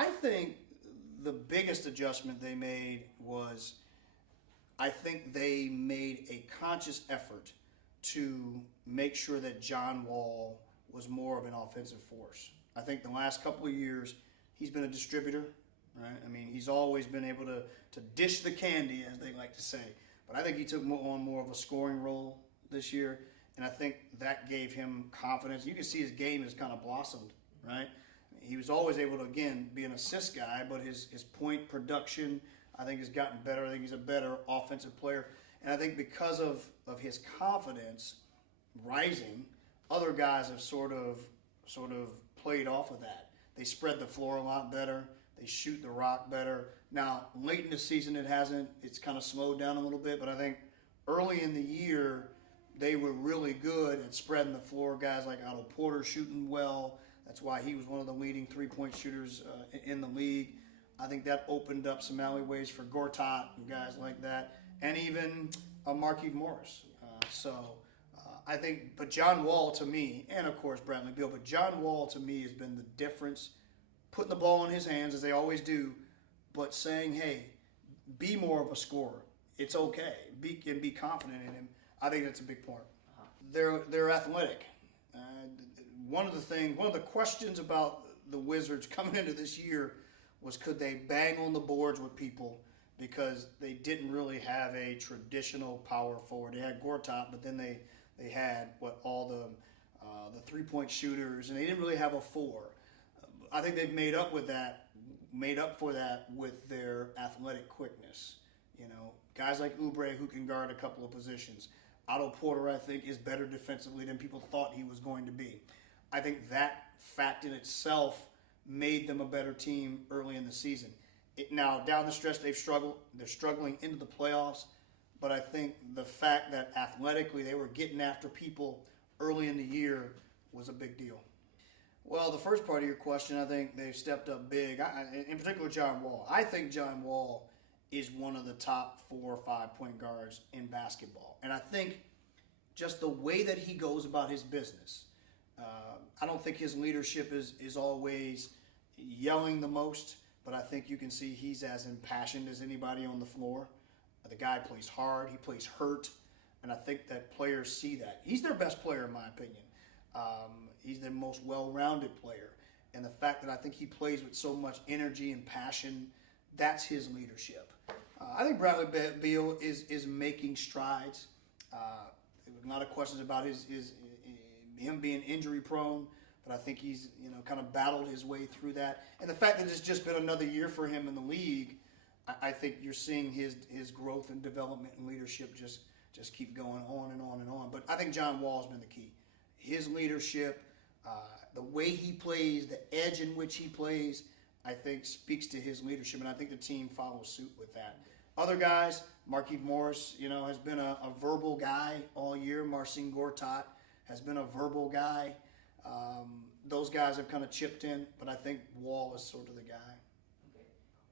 I think the biggest adjustment they made was I think they made a conscious effort to make sure that John Wall was more of an offensive force. I think the last couple of years he's been a distributor, right? I mean, he's always been able to dish the candy, as they like to say. But I think he took on more of a scoring role this year, and I think that gave him confidence. You can see his game has kind of blossomed, right? He was always able to, again, be an assist guy, but his point production, I think, has gotten better. I think he's a better offensive player. And I think because of his confidence rising, other guys have sort of played off of that. They spread the floor a lot better. They shoot the rock better. Now, late in the season, it's kind of slowed down a little bit, but I think early in the year, they were really good at spreading the floor. Guys like Otto Porter shooting well. That's why he was one of the leading three-point shooters in the league. I think that opened up some alleyways for Gortat and guys like that, and even Markieff Morris. I think, but John Wall to me, and of course Bradley Beal, but John Wall to me has been the difference, putting the ball in his hands as they always do, but saying, hey, be more of a scorer. It's okay. Be confident in him. I think that's a big part. They're athletic. One of the questions about the Wizards coming into this year was could they bang on the boards with people, because they didn't really have a traditional power forward. They had Gortat, but then they had all the three-point shooters, and they didn't really have a four. I think they've made up for that with their athletic quickness. You know, guys like Oubre who can guard a couple of positions. Otto Porter, I think, is better defensively than people thought he was going to be. I think that fact in itself made them a better team early in the season. Now, down the stretch, they've struggled. They're struggling into the playoffs. But I think the fact that athletically they were getting after people early in the year was a big deal. Well, the first part of your question, I think they've stepped up big. In particular, John Wall. I think John Wall is one of the top 4 or 5 point guards in basketball. And I think just the way that he goes about his business, I don't think his leadership is always yelling the most, but I think you can see he's as impassioned as anybody on the floor. The guy plays hard, he plays hurt, and I think that players see that. He's their best player, in my opinion. He's their most well-rounded player. And the fact that I think he plays with so much energy and passion, that's his leadership. I think Bradley Beal is making strides. There were a lot of questions about him being injury prone, but I think he's kind of battled his way through that. And the fact that it's just been another year for him in the league, I think you're seeing his growth and development and leadership just keep going on and on and on. But I think John Wall's been the key. His leadership, the way he plays, the edge in which he plays, I think speaks to his leadership, and I think the team follows suit with that. Other guys, Markieff Morris, has been a verbal guy all year. Marcin Gortat has been a verbal guy. Those guys have kind of chipped in, but I think Wall is sort of the guy.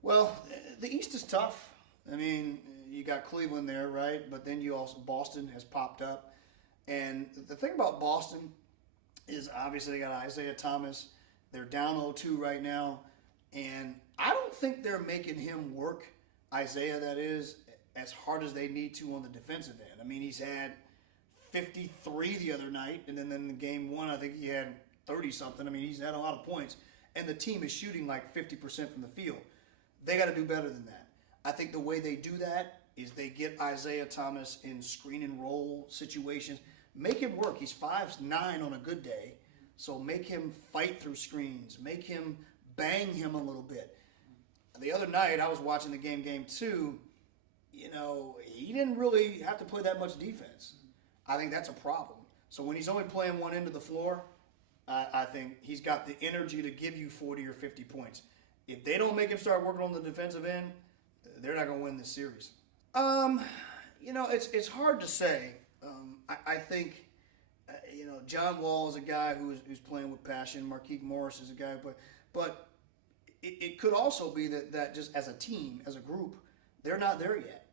Well, the East is tough. I mean, you got Cleveland there, right? But then Boston has popped up. And the thing about Boston is obviously they got Isaiah Thomas. They're down 0-2 right now. And I don't think they're making him work, Isaiah that is, as hard as they need to on the defensive end. I mean, he's had 53 the other night, and then in game one, I think he had 30-something. I mean, he's had a lot of points. And the team is shooting like 50% from the field. They got to do better than that. I think the way they do that is they get Isaiah Thomas in screen and roll situations. Make him work. He's 5'9" on a good day. So make him fight through screens. Make him bang him a little bit. The other night, I was watching the game 2. He didn't really have to play that much defense. I think that's a problem. So when he's only playing one end of the floor, I think he's got the energy to give you 40 or 50 points. If they don't make him start working on the defensive end, they're not going to win this series. It's hard to say. I think, John Wall is a guy who's playing with passion. Markieff Morris is a guy, but it could also be that just as a team, as a group, they're not there yet.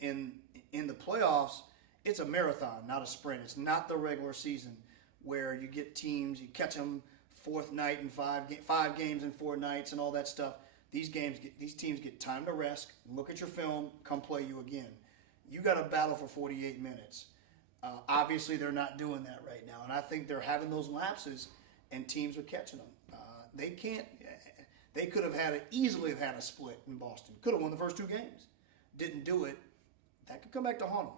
In the playoffs, it's a marathon, not a sprint. It's not the regular season where you get teams, you catch them fourth night and five games in 4 nights and all that stuff. These teams get time to rest, look at your film, come play you again. You got to battle for 48 minutes. Obviously, they're not doing that right now, and I think they're having those lapses, and teams are catching them. They can't. They could have easily have had a split in Boston. Could have won the first 2 games. Didn't do it. That could come back to haunt them.